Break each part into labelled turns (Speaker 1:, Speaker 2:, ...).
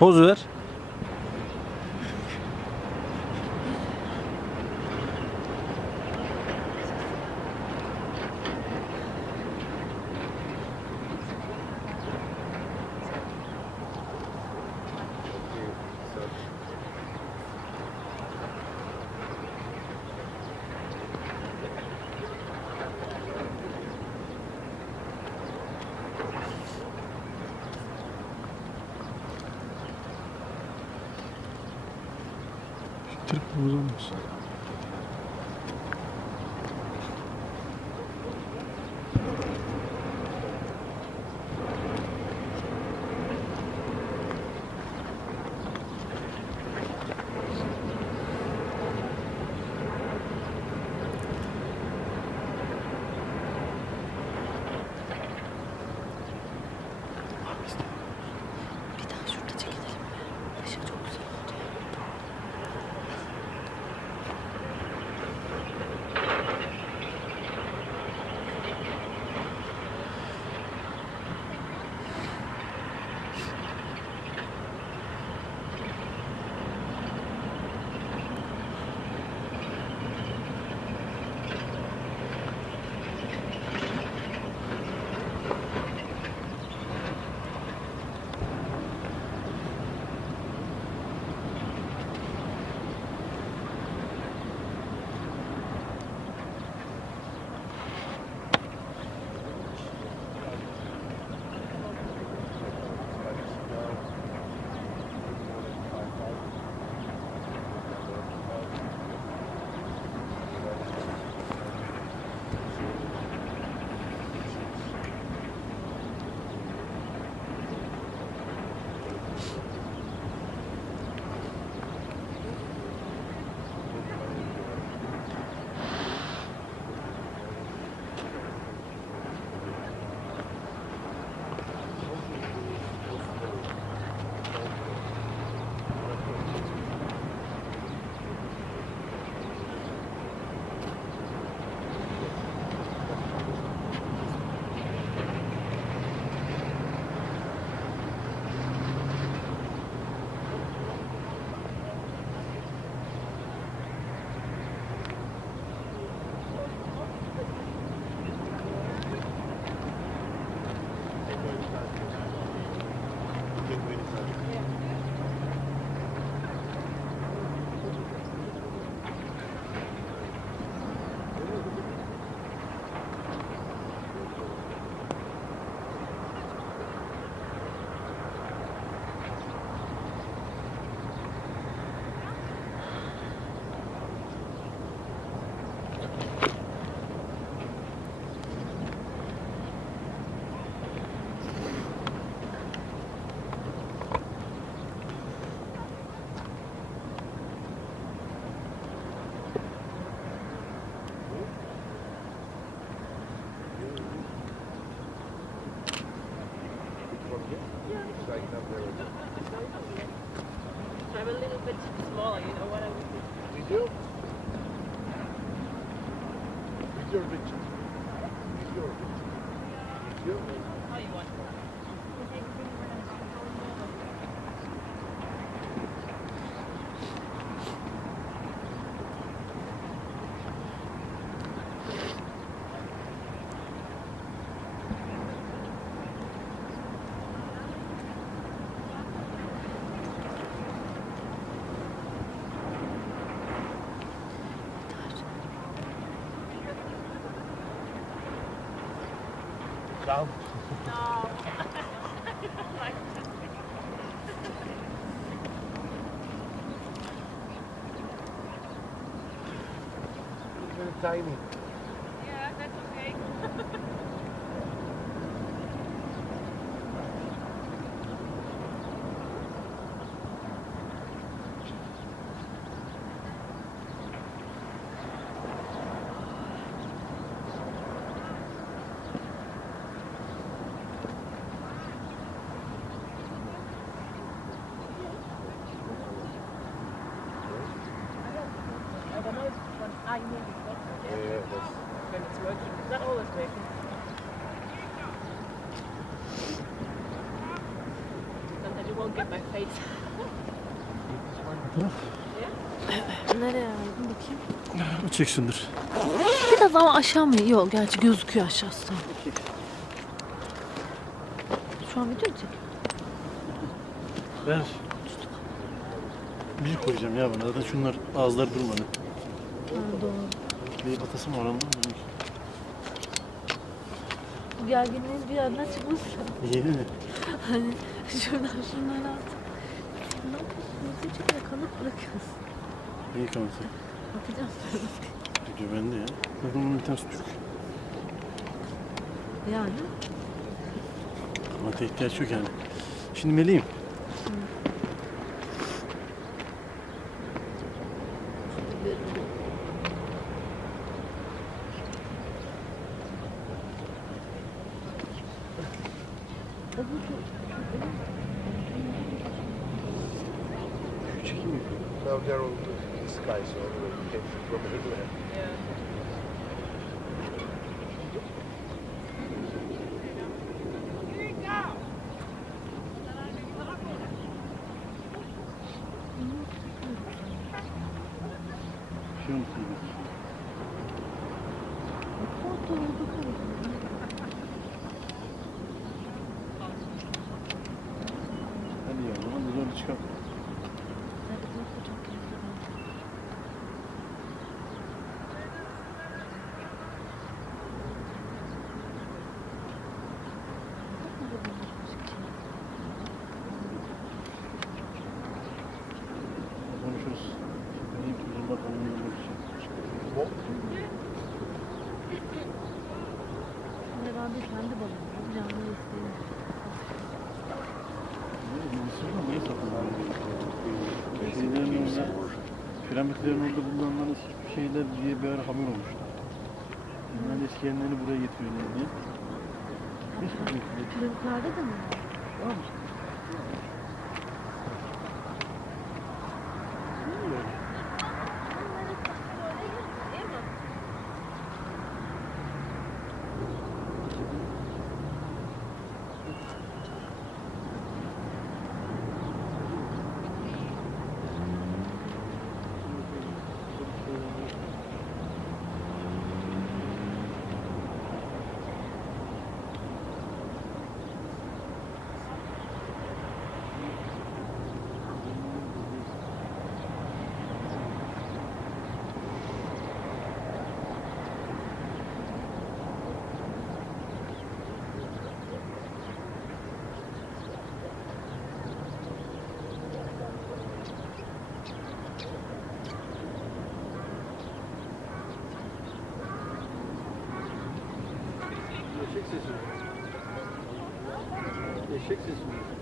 Speaker 1: Poz ver. Türk bozulmuş.
Speaker 2: tighten up there.
Speaker 3: I'm a little bit small, you know what I mean? We do.
Speaker 4: With your picture.
Speaker 3: With your picture. With your picture. How you want 单位。Won't Don't get my face.
Speaker 5: Nereye aldın bakayım?
Speaker 6: Çeksindir.
Speaker 5: Biraz ama aşağı mı? Yok gerçi gözüküyor aşağısı. Şu an video mu çekiyor?
Speaker 6: Ver. Bir koyacağım ya buna. Zaten şunlar ağızları durmadı.
Speaker 5: Ha, doğru.
Speaker 6: Bir atası mı var ondan?
Speaker 5: Bu gerginliğin bir yerden çıkması.
Speaker 6: İyi mi?
Speaker 5: Hani şuradan şunları at. Ne yapıyorsun? Nasıl? Kanıt bırakıyorsun.
Speaker 6: İyi kanıtı.
Speaker 5: Atacağım.
Speaker 6: Video bende ya. Bunun bir tanesi Türk.
Speaker 5: Yani.
Speaker 6: Kanata ihtiyaç yok yani. Şimdi meleğim. Şu
Speaker 1: they're all in the sky, from everywhere.
Speaker 6: Piramitlerin orada bulunan şeyler diye bir ara haber olmuştu. Bunlar eski yerlerini buraya getiriyorlar diye.
Speaker 5: Çocuklarda da mı var?
Speaker 6: Var mı? Eşek sesi mi? Eşek sesi mi?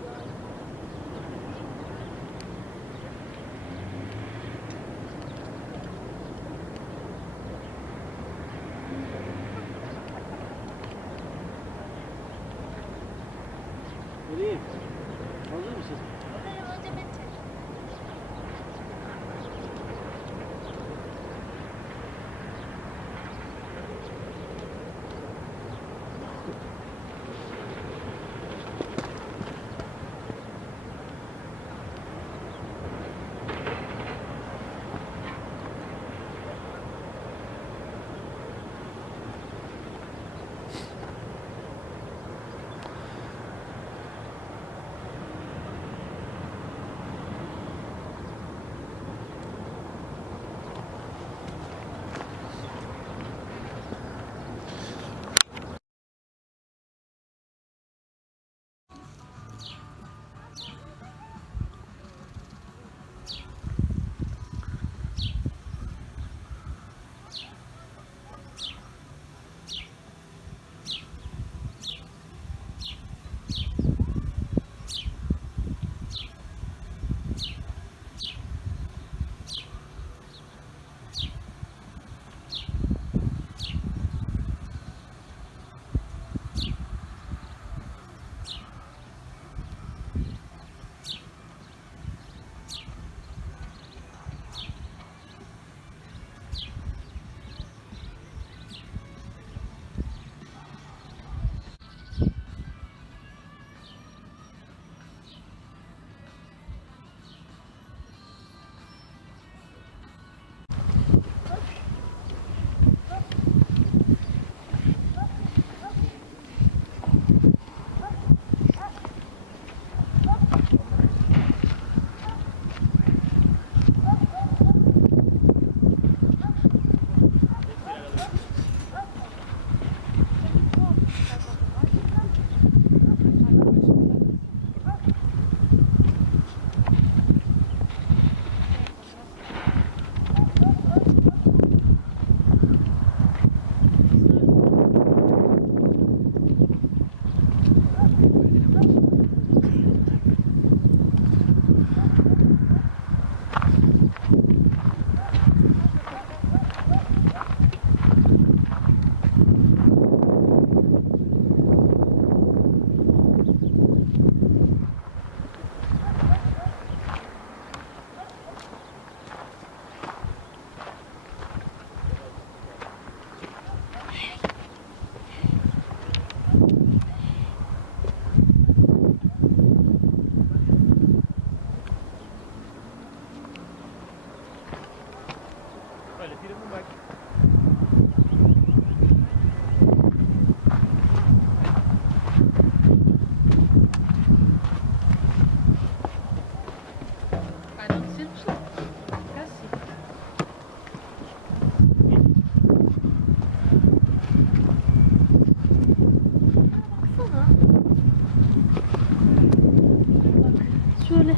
Speaker 5: şöyle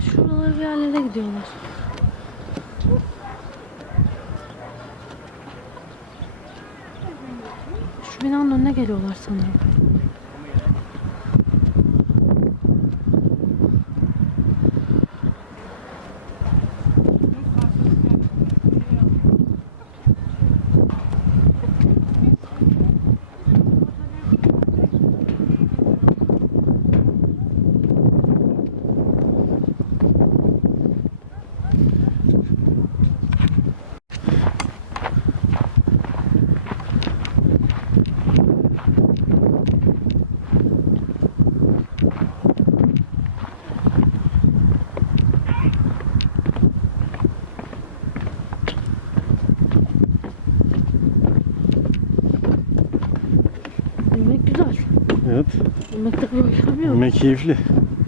Speaker 5: şuraları bir yerlere gidiyorlar.
Speaker 6: 所
Speaker 5: 以。Problem yok.
Speaker 6: Keyifli.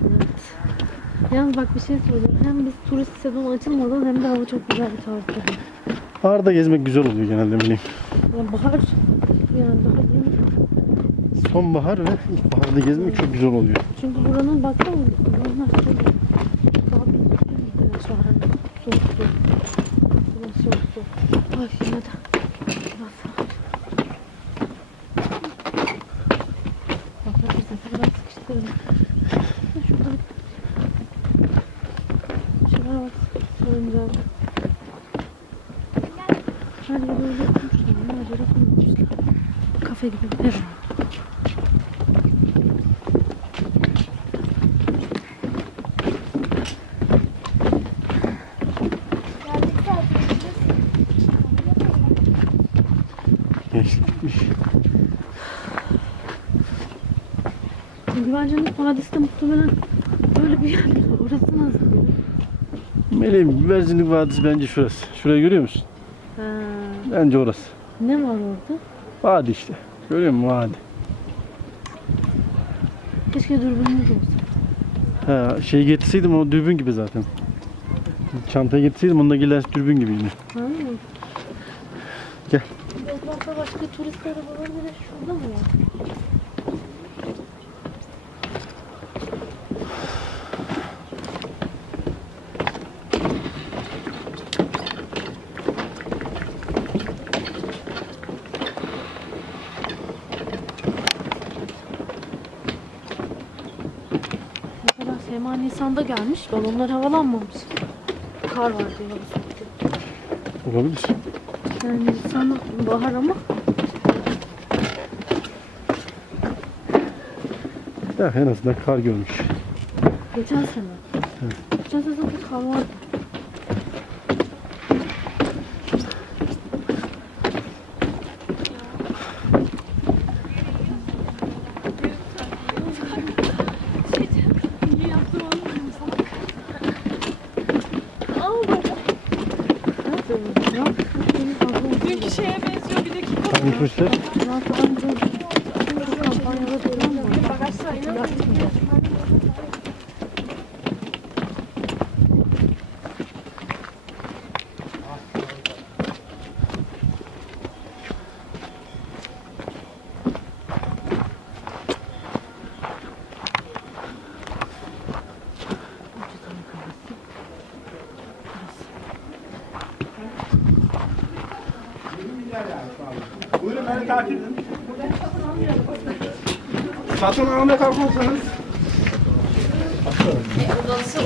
Speaker 5: Evet. Yalnız bak bir şey söyleyeyim. Hem biz turist sezonu açılmadan hem de hava çok güzel bir tarihte.
Speaker 6: Ağrı'da gezmek güzel oluyor genelde bileyim.
Speaker 5: Yani bahar yani daha yeni.
Speaker 6: Sonbahar ve ilkbaharda gezmek çok güzel oluyor.
Speaker 5: Çünkü buranın baksana buranın şöyle daha bir bir şu an soğuk soğuk. Burası çok soğuk. Ay yine de. Burası. Bak bak bir sefer ben sıkıştırdım. Ha, Şurada bir şeyler var. Oyuncak. Her yeri öyle yapmışlar. Her yere koymuşlar. Bir yer.
Speaker 6: Gençlikmiş.
Speaker 5: Güvence'nin vadisi de muhtemelen böyle bir yer. Orası nasıl böyle?
Speaker 6: Meleğim Güvercinlik Vadisi bence şurası. Şurayı görüyor musun?
Speaker 5: Ha,
Speaker 6: Bence orası.
Speaker 5: ne var orada?
Speaker 6: Vadi işte. Görüyor musun vadi?
Speaker 5: Keşke dürbünümüz olsa.
Speaker 6: Ha, şey getirseydim o dürbün gibi zaten. Çantaya getirseydim onda gider dürbün gibi yine.
Speaker 5: Ha?
Speaker 6: Gel.
Speaker 5: Etrafta başka turist arabaları bile şurada mı var? Sema Nisan'da gelmiş, balonlar havalanmamış. Kar var diye.
Speaker 6: Olabilir.
Speaker 5: Yani Nisan bahar ama
Speaker 6: Ya en azından kar görmüş.
Speaker 5: geçen sene. Geçen sene zaten kar vardı.
Speaker 7: maalesef. Almaya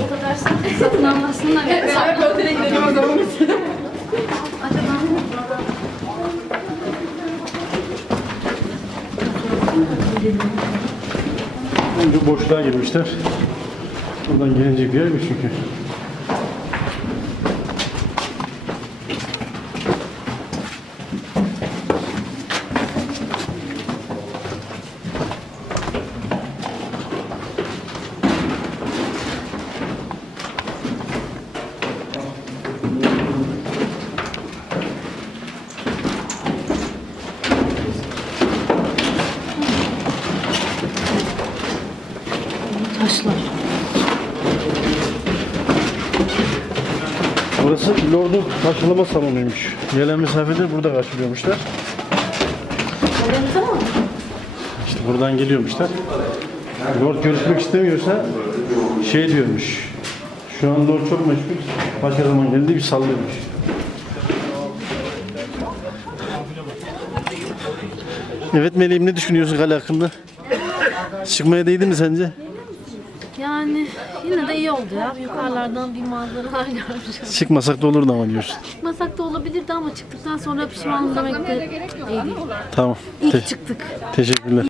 Speaker 7: kalkarsanız
Speaker 8: Satın almasınlar.
Speaker 6: Önce boşluğa girmişler. Buradan gelinecek bir yer mi çünkü? Salonuymuş. Gelen misafirler burada karşılıyormuşlar. İşte buradan geliyormuşlar. Lord görüşmek istemiyorsa şey diyormuş. Şu anda o çok meşgul. Başka zaman geldi bir sallıyormuş. Evet Meleğim ne düşünüyorsun kale hakkında? Çıkmaya değdi mi sence?
Speaker 5: Yani yine de iyi oldu ya. Yukarılardan bir manzaralar görmüşüz.
Speaker 6: Çıkmasak da olurdu ama diyorsun.
Speaker 5: Çıkmasak da olabilirdi ama çıktıktan sonra pişmanım demek de iyi değil.
Speaker 6: Tamam.
Speaker 5: İyi
Speaker 6: Te-
Speaker 5: ki çıktık.
Speaker 6: teşekkürler.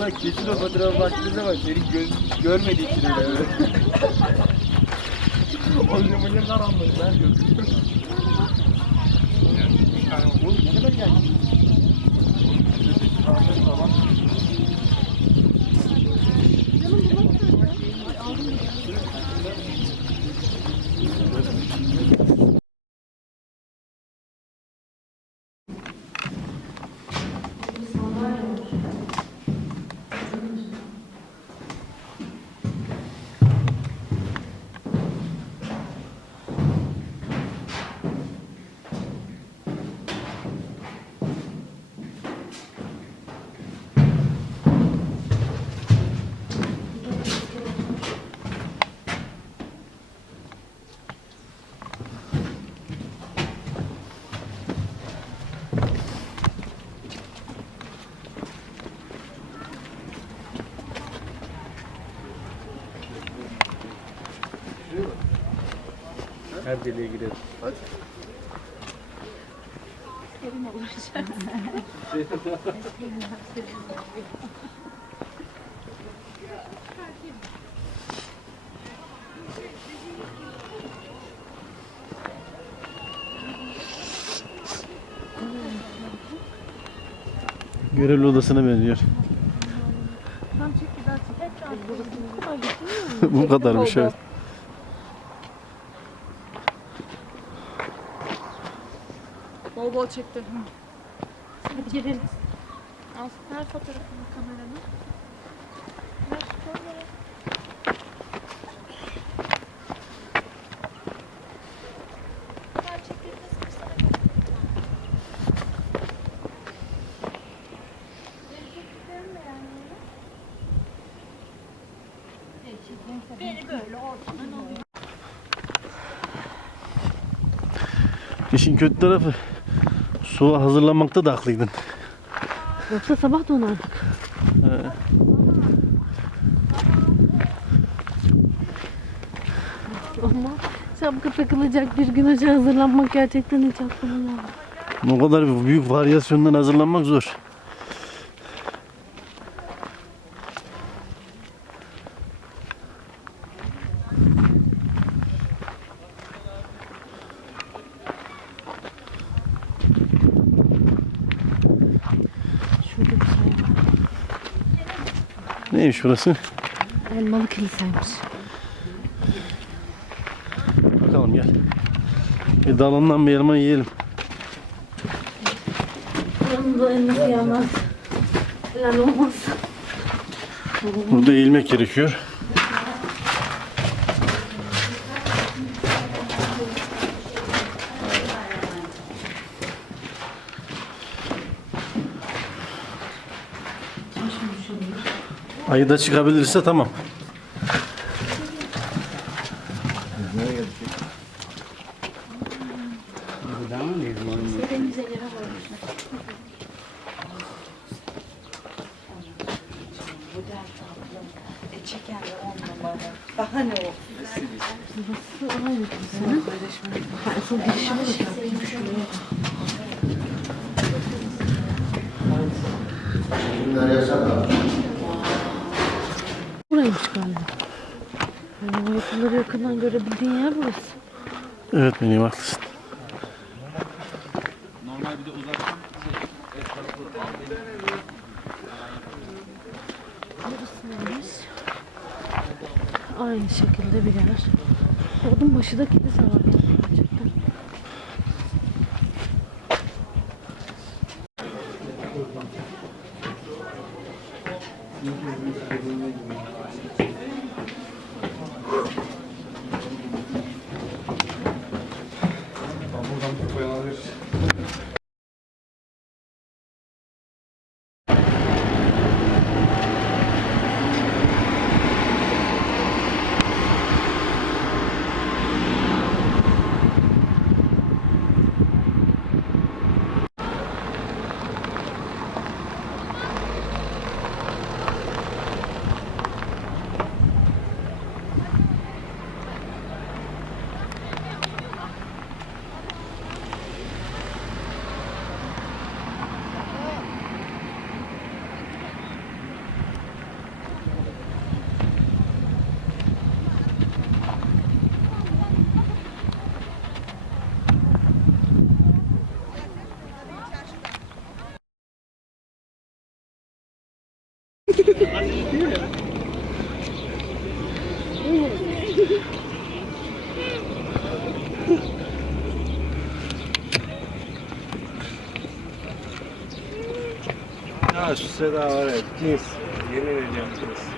Speaker 7: Bak geçin o fotoğrafa baktığınızda bak seni gö- görmediği için öyle. Oyun oyun karanlık ben gördüm. Oğlum ne kadar geldi? Afiyet olsun.
Speaker 6: Her deliğe girelim. Görevli odasına benziyor. Bu kadarmış evet.
Speaker 3: Çekti.
Speaker 5: Hadi girelim.
Speaker 3: Al ver fotoğrafını kameranı.
Speaker 6: İşin kötü tarafı suya hazırlanmakta da haklıydın.
Speaker 5: Yoksa sabah donardık. Ama şapka takılacak bir güneşe hazırlanmak gerçekten hiç gelmedi.
Speaker 6: O kadar büyük varyasyondan hazırlanmak zor.
Speaker 5: Şurada bir şey var.
Speaker 6: Neymiş burası?
Speaker 5: Elmalı kiliseymiş.
Speaker 6: Bakalım gel. Bir dalından bir elma yiyelim.
Speaker 5: Yanında elması yanmaz. Helal olmaz.
Speaker 6: Burada eğilmek gerekiyor. Ayı da çıkabilirse tamam.
Speaker 5: Asıl girişi Buraları yakından görebildiğin yer burası.
Speaker 6: Evet benim haklısın.
Speaker 5: Normal bir de uzaktan şey, Burası neymiş? Aynı şekilde bir yer. Odun başı da kilise var. Gerçekten.
Speaker 7: Ha şu seda var ya cins. Yemin ediyorum cins.